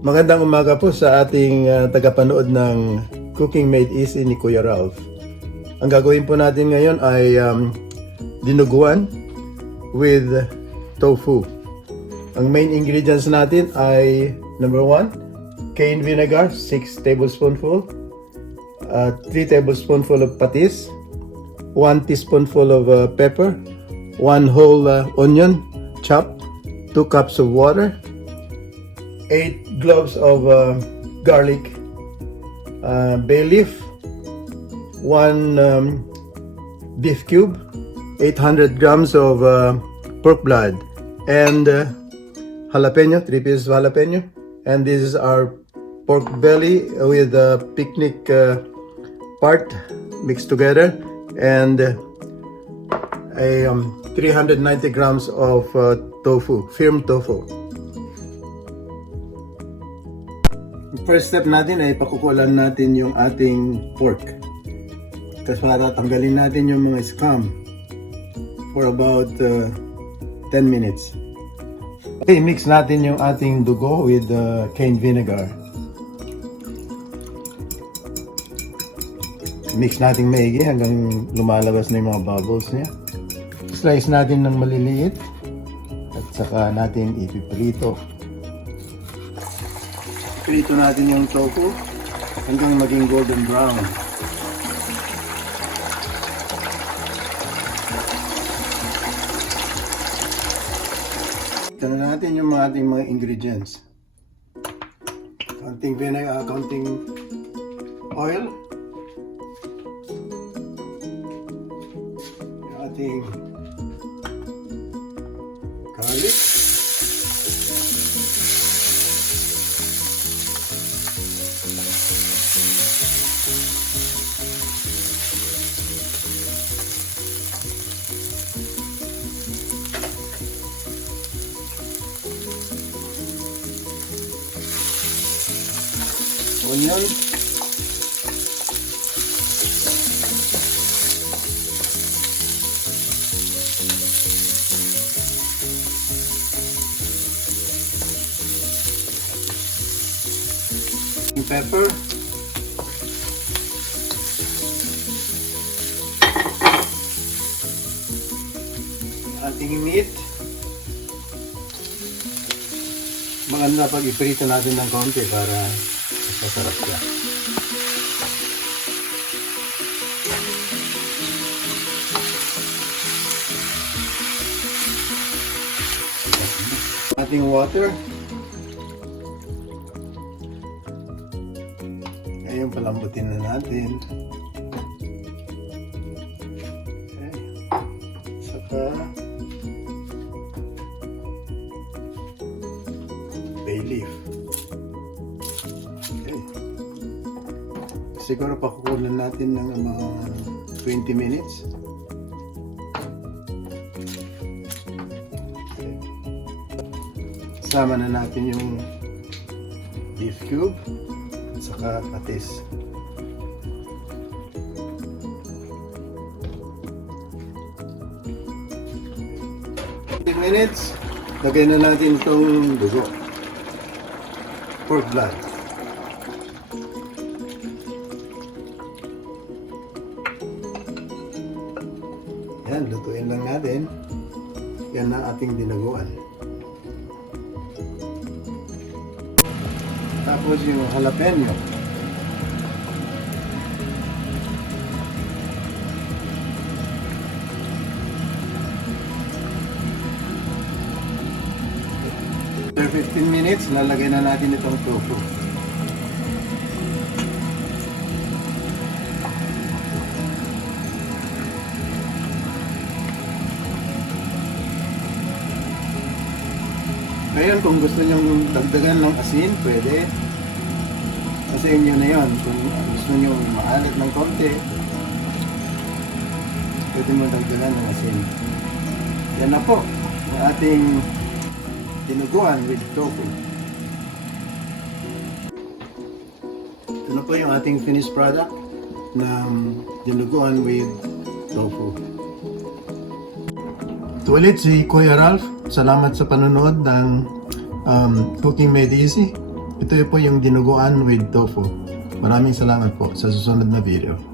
Magandang umaga po sa ating tagapanood ng Cooking Made Easy ni Kuya Ralph. Ang gagawin po natin ngayon ay dinuguan with tofu. Ang main ingredients natin ay number 1, cane vinegar, 6 tablespoonful, 3 tablespoonful of patis, 1 teaspoonful of pepper, 1 whole onion chopped, 2 cups of water, 8 cloves of garlic, bay leaf, 1 beef cube, 800 grams of pork blood, and jalapeno, 3 pieces of jalapeno. And this is our pork belly with the picnic part mixed together, and a 390 grams of tofu, firm tofu. First step natin ay pakukulan natin yung ating pork. Tapos tatanggalin natin yung mga scum for about 10 minutes. Okay, mix natin yung ating dugo with cane vinegar. Mix natin maigi hanggang lumalabas na yung mga bubbles niya. Slice natin ng maliliit at saka natin ipiprito. Prito natin yung tofu hanggang maging golden brown. Ito na natin yung ating mga ingredients. Konting vinegar, konting oil. Yung ating garlic. Onion, pepper, ating meat. Maganda pag iprito natin ng konti para masarap siya. Ating water. Ngayon palambutin na natin. Okay. Saka bay leaf. Siguro pakukulan natin ng mga 20 minutes. Okay. Sama na natin yung beef cube at saka patis. 20 minutes, lagay na natin itong dugo, pork blood. Yan, lutuin lang natin. Yan na ating dinuguan. Tapos yung jalapeno. After 15 minutes, lalagay na natin itong tofu. Ngayon, kung gusto nyo dagdagan ng asin, pwede. Asin nyo na yun. Kung gusto nyo maalat ng konti, pwede mo dagdagan ng asin. Yan na po, ang ating dinuguan with tofu. Ito na po yung ating finished product ng dinuguan with tofu. Ito ulit si Kuya Ralph. Salamat sa panonood ng Cooking Made Easy. Ito po yung dinuguan with tofu. Maraming salamat po sa susunod na video.